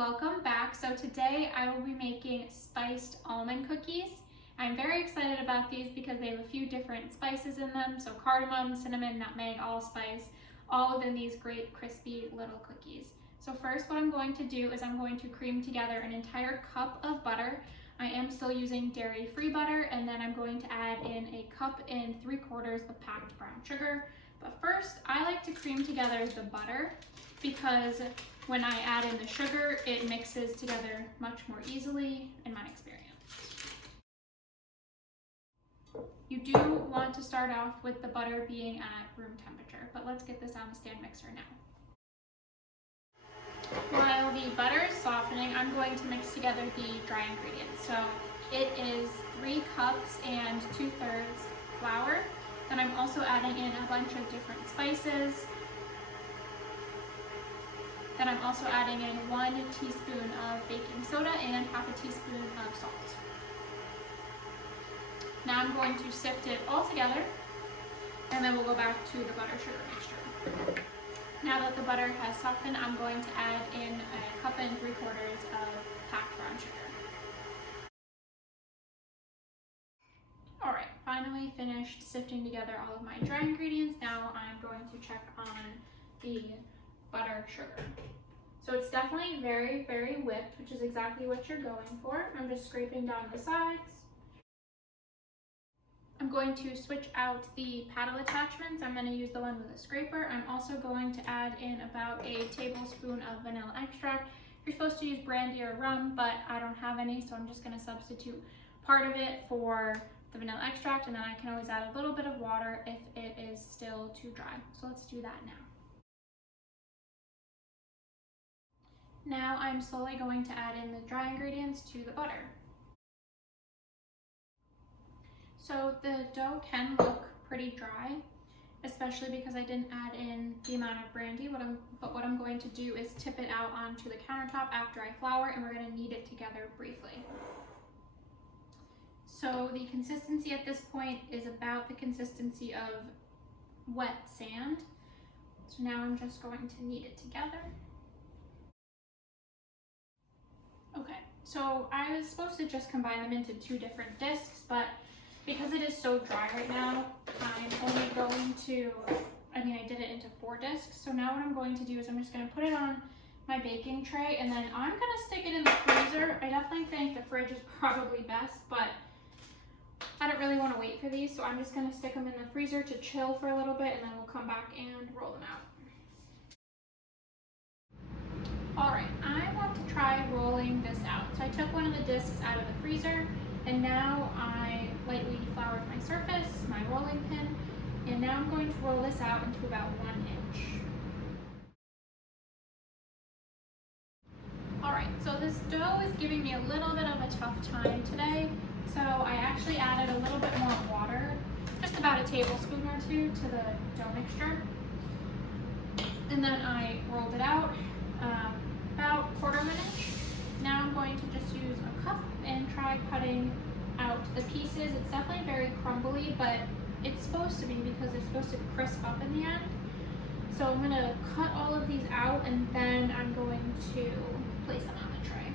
welcome back. So today I will be making spiced almond cookies. I'm very excited about these because they have a few different spices in them. So cardamom, cinnamon, nutmeg, allspice, all within these great crispy little cookies. So first what I'm going to do is I'm going to cream together an entire cup of butter. I am still using dairy-free butter, and then I'm going to add in a cup and 3/4 of packed brown sugar. But first, I like to cream together the butter because when I add in the sugar, it mixes together much more easily in my experience. You do want to start off with the butter being at room temperature, but let's get this on the stand mixer now. While the butter is softening, I'm going to mix together the dry ingredients. So it is 3 cups and 2/3 flour. Then I'm also adding in a bunch of different spices. Then I'm also adding in 1 teaspoon of baking soda and 1/2 teaspoon of salt. Now I'm going to sift it all together, and then we'll go back to the butter sugar mixture. Now that the butter has softened, I'm going to add in a cup and 3/4 of packed brown sugar. All right, finally finished sifting together all of my dry ingredients. Now I'm going to check on the butter sugar. So it's definitely very, very whipped, which is exactly what you're going for. I'm just scraping down the sides. I'm going to switch out the paddle attachments. I'm going to use the one with a scraper. I'm also going to add in about a tablespoon of vanilla extract. You're supposed to use brandy or rum, but I don't have any, so I'm just going to substitute part of it for the vanilla extract, and then I can always add a little bit of water if it is still too dry. So let's do that now. Now I'm slowly going to add in the dry ingredients to the butter. So the dough can look pretty dry, especially because I didn't add in the amount of brandy. But what I'm going to do is tip it out onto the countertop after I flour, and we're going to knead it together briefly. So the consistency at this point is about the consistency of wet sand. So now I'm just going to knead it together. Okay, so I was supposed to just combine them into 2 different discs, but because it is so dry right now, I'm only going to, I did it into 4 discs. So now what I'm going to do is I'm just going to put it on my baking tray, and then I'm going to stick it in the freezer. I definitely think the fridge is probably best, but I don't really want to wait for these, so I'm just going to stick them in the freezer to chill for a little bit, and then we'll come back and roll them out. Alright, I want to try rolling this out. So I took one of the discs out of the freezer, and now I lightly floured my surface, my rolling pin, and now I'm going to roll this out into about 1 inch. Alright, so this dough is giving me a little bit of a tough time today, so I actually added a little bit more water, just about a tablespoon or 2 to the dough mixture, and then I rolled it out about 1/4 of an inch. Now I'm going to just use a cup and try cutting out the pieces. It's definitely very crumbly, but it's supposed to be because it's supposed to crisp up in the end. So I'm going to cut all of these out, and then I'm going to place them on the tray.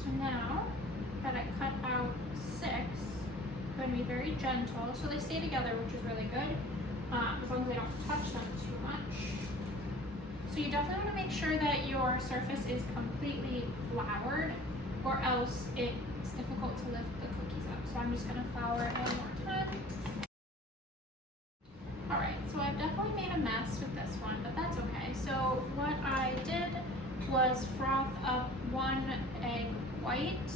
So now that I cut out 6, I'm going to be very gentle. So they stay together, which is really good, as long as I don't touch them too much. So you definitely want to make sure that your surface is completely floured, or else it's difficult to lift the cookies up. So I'm just going to flour it one more time. Alright, so I've definitely made a mess with this one, but that's okay. So what I did was froth up 1 egg white.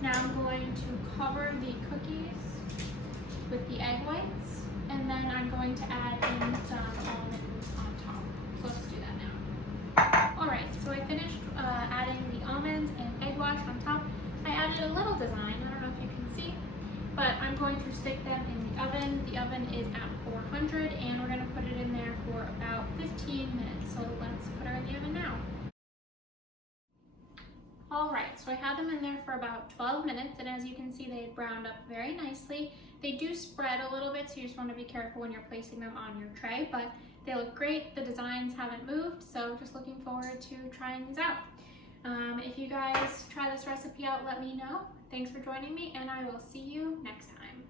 Now I'm going to cover the cookies with the egg whites, and then I'm going to add in some almonds on top. So let's do that now. Alright, so I finished adding the almonds and egg wash on top. I added a little design, I don't know if you can see, but I'm going to stick them in the oven. The oven is at 400, and we're going to put it in there for about 15 minutes. So let's put her in the oven now. Alright, so I had them in there for about 12 minutes, and as you can see, they browned up very nicely. They do spread a little bit, so you just want to be careful when you're placing them on your tray, but They look great. The designs haven't moved, so just looking forward to trying these out. If you guys try this recipe out, let me know. Thanks for joining me, and I will see you next time.